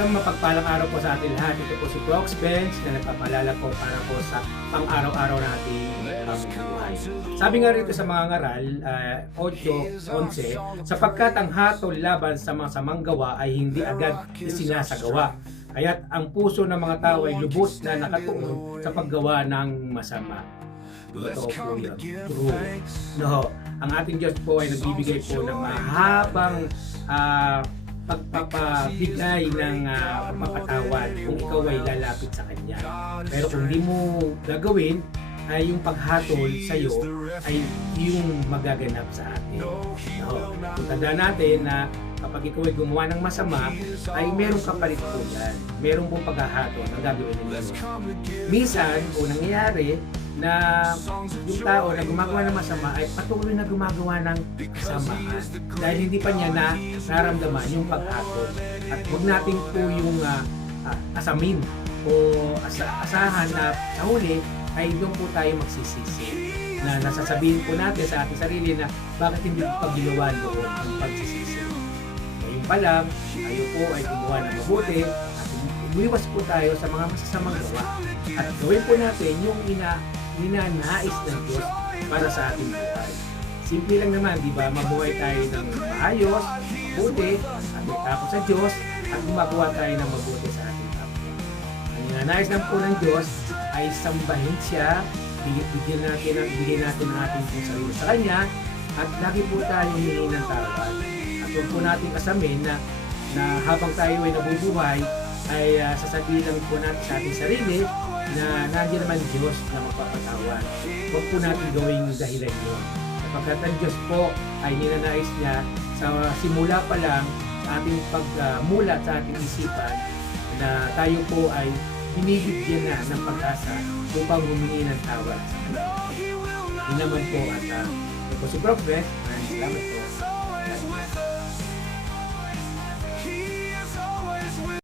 Isang mapagpalang araw po sa ating lahat. Ito po si Prox Bench na nagpapalala po para po sa pang-araw-araw nating buhay. Sabi nga rito sa mga ngaral, 8:11, sapagkat ang hatol laban sa mga samang gawa ay hindi agad isinasagawa. Kaya't ang puso ng mga tao ay lubos na nakatuon sa paggawa ng masama. Ito po yun. True. No, ang ating Diyos po ay nagbibigay po ng mahabang pagpapabigay ng pagpapatawad kung ikaw ay lalapit sa Kanya. Pero kung di mo gagawin, ay yung paghatol sa iyo ay yung magaganap sa atin. No, kung tandaan natin na kapag ikaw ay gumawa ng masama, ay merong kapalit po yan. Merong pong paghahatol ang gagawin ninyo. Minsan, kung nangyayari na yung tao na gumagawa ng masama ay patuloy na gumagawa ng kasamaan dahil hindi pa niya na naramdaman yung paghatol. At huwag natin po yung asamin o asahan na sa huli ay doon po tayo magsisisi na nasasabihin po natin sa ating sarili na bakit hindi pa ginawa doon ang pagsisisi. Ngayon pa lang, tayo po ay gumawa ng mabuti at umiwas po tayo sa mga masasamang gawa at gawin po natin yung ninanais ng Diyos para sa ating buhay. Simple lang naman, di ba? Mabuhay tayo ng maayos, mabuti, at magtapos sa Diyos at gumagawa tayo ng mabuti sa ating kapwa. Ang ninanais ng po ng Diyos ay sambahin siya, bigyan natin ang ating pong sarili sa Kanya, at lagi po tayo hihingi ng tawad. At huwag po natin kasamin na habang tayo ay nabubuhay, ay sasabihin lang po natin sa ating sarili na nandiyan naman Diyos na magpapatawad. Huwag po natin gawing dahilan yun. Sapagkat ang Diyos po ay ninanais niya sa simula pa lang sa ating pagmulat sa ating isipan na tayo po ay binibigyan na ng pag-asa upang humingi ng tawad sa Kanya. Yun naman po at ito si Prof. Maraming salamat po.